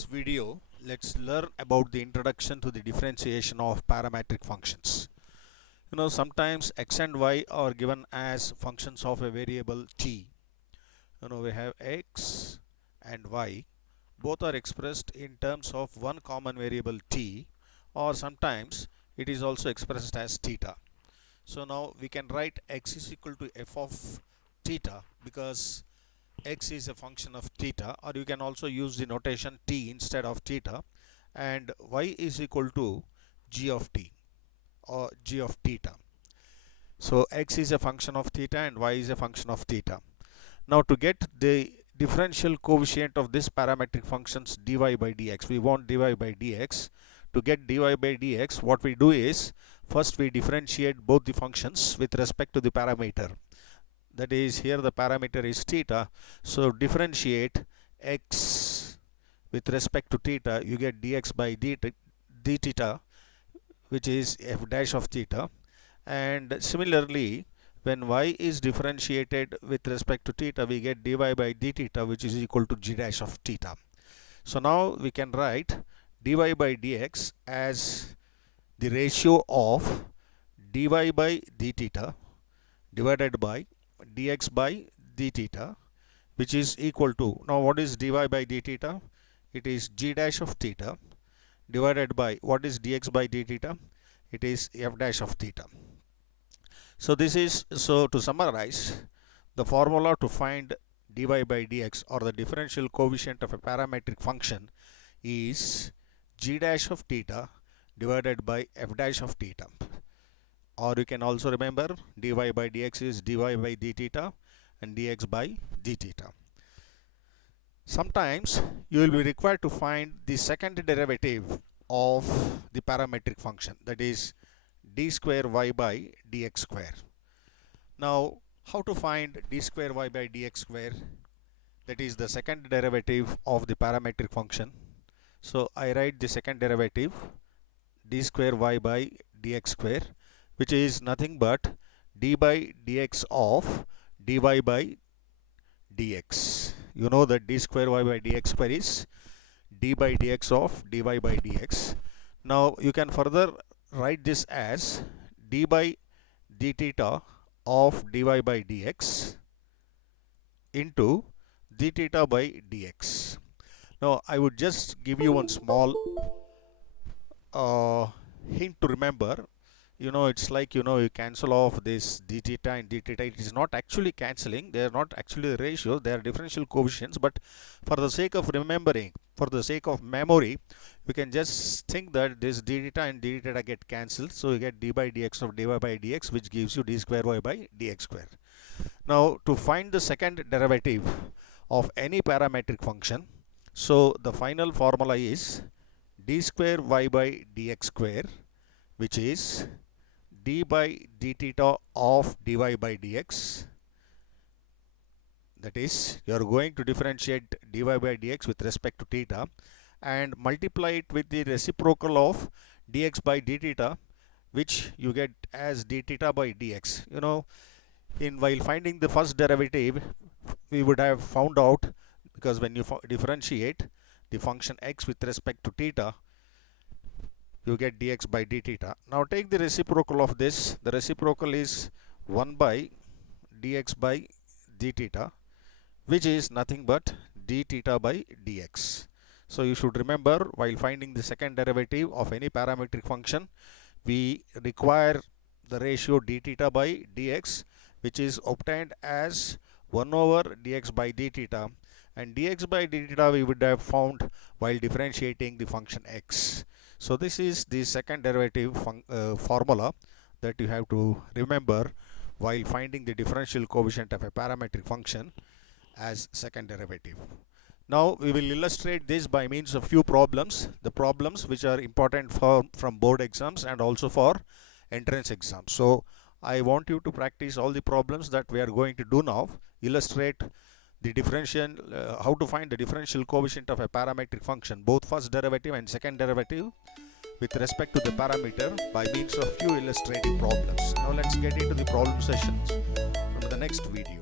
this video, let's learn about the introduction to the differentiation of parametric functions. Sometimes x and y are given as functions of a variable t. We have x and y. Both are expressed in terms of one common variable t, or sometimes it is also expressed as theta. So now we can write x is equal to f of theta because x is a function of theta, or you can also use the notation t instead of theta, and y is equal to g of t or g of theta. So x is a function of theta and y is a function of theta. Now to get the differential coefficient of this parametric functions dy by dx, we want dy by dx. To get dy by dx, what we do is first we differentiate both the functions with respect to the parameter. That is, here the parameter is theta, so differentiate x with respect to theta, you get dx by d theta, which is f dash of theta. And similarly, when y is differentiated with respect to theta, we get dy by d theta, which is equal to g dash of theta. So now we can write dy by dx as the ratio of dy by d theta divided by dx by d theta, which is equal to, now what is dy by d theta? It is g dash of theta divided by, what is dx by d theta? It is f dash of theta. So this is, so to summarize, the formula to find dy by dx, or the differential coefficient of a parametric function, is g dash of theta divided by f dash of theta. Or you can also remember dy by dx is dy by d theta and dx by d theta. Sometimes you will be required to find the second derivative of the parametric function, that is d square y by dx square. Now how to find d square y by dx square? That is the second derivative of the parametric function. So I write the second derivative d square y by dx square, which is nothing but d by dx of dy by dx. You know that d square y by dx square is d by dx of dy by dx. Now you can further write this as d by d theta of dy by dx into d theta by dx. Now I would just give you one small hint to remember. It's like, you cancel off this d theta and d theta. It is not actually cancelling. They are not actually ratios. They are differential coefficients. But for the sake of remembering, for the sake of memory, you can just think that this d theta and d theta get cancelled. So you get d by dx of dy by dx, which gives you d square y by dx square. Now to find the second derivative of any parametric function, so the final formula is d square y by dx square, which is d by d theta of dy by dx. That is, you are going to differentiate dy by dx with respect to theta and multiply it with the reciprocal of dx by d theta, which you get as d theta by dx. While finding the first derivative, we would have found out, because when you differentiate the function x with respect to theta, you get dx by d theta. Now take the reciprocal of this. The reciprocal is 1 by dx by d theta, which is nothing but d theta by dx. So you should remember, while finding the second derivative of any parametric function, we require the ratio d theta by dx, which is obtained as 1 over dx by d theta, and dx by d theta we would have found while differentiating the function x. So this is the second derivative formula that you have to remember while finding the differential coefficient of a parametric function as second derivative. Now we will illustrate this by means of few problems, the problems which are important from board exams and also for entrance exams. So I want you to practice all the problems that we are going to do now. Illustrate the differential, how to find the differential coefficient of a parametric function, both first derivative and second derivative with respect to the parameter, by means of few illustrative problems. Now let's get into the problem sessions from the next video.